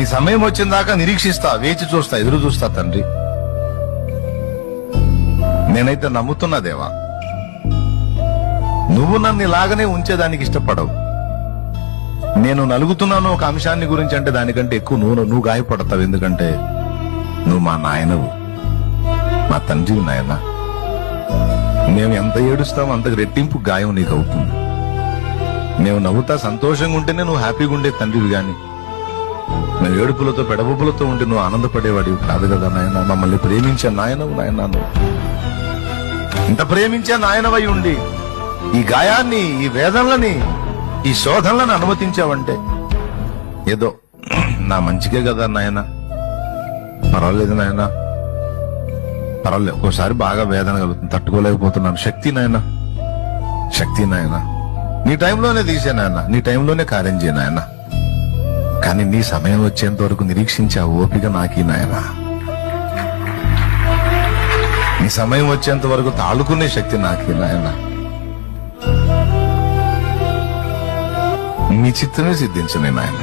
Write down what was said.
నీ సమయం వచ్చిన దాకా నిరీక్షిస్తా, వేచి చూస్తా, ఎదురు చూస్తా తండ్రి. నేనైతే నమ్ముతున్నా దేవా, నువ్వు నన్ను ఇలాగనే ఉంచేదానికి ఇష్టపడవు. నేను నలుగుతున్నాను ఒక అంశాన్ని గురించి అంటే దానికంటే ఎక్కువ నువ్వు గాయపడతావు. ఎందుకంటే నువ్వు మా నాయనవు, మా తండ్రి నాయన. మేము ఎంత ఏడుస్తామో అంతకు రెట్టింపు గాయం నీకు అవుతుంది. మేము నవ్వుతా సంతోషంగా ఉంటేనే నువ్వు హ్యాపీగా ఉండే తండ్రివి గాని మేము ఏడుపులతో పెడబొబ్బులతో ఉంటే నువ్వు ఆనందపడేవాడివి కాదు కదా నాయన. మమ్మల్ని ప్రేమించే నాయనవు నాయన. నువ్వు ఇంత ప్రేమించే నాయనవై ఉండి ఈ గాయాన్ని, ఈ వేదనలని, ఈ శోధనలను అనుమతించావంటే ఏదో నా మంచికే కదా నాయన. పర్వాలేదు నాయన, పర్వాలేదు. ఒక్కోసారి బాగా వేదన కలుగుతుంది, తట్టుకోలేకపోతున్నాను. శక్తి నాయన, శక్తి నాయన. నీ టైంలోనే తీసే నాయన, నీ టైంలోనే కార్యం చేయ నాయన. కానీ నీ సమయం వచ్చేంత వరకు నిరీక్షించే ఆ ఓపిక నాకీ నాయన. నీ సమయం వచ్చేంత వరకు తాళుకునే శక్తి నాకీ నాయన. నీ చిత్తమే సిద్ధించు నాయన.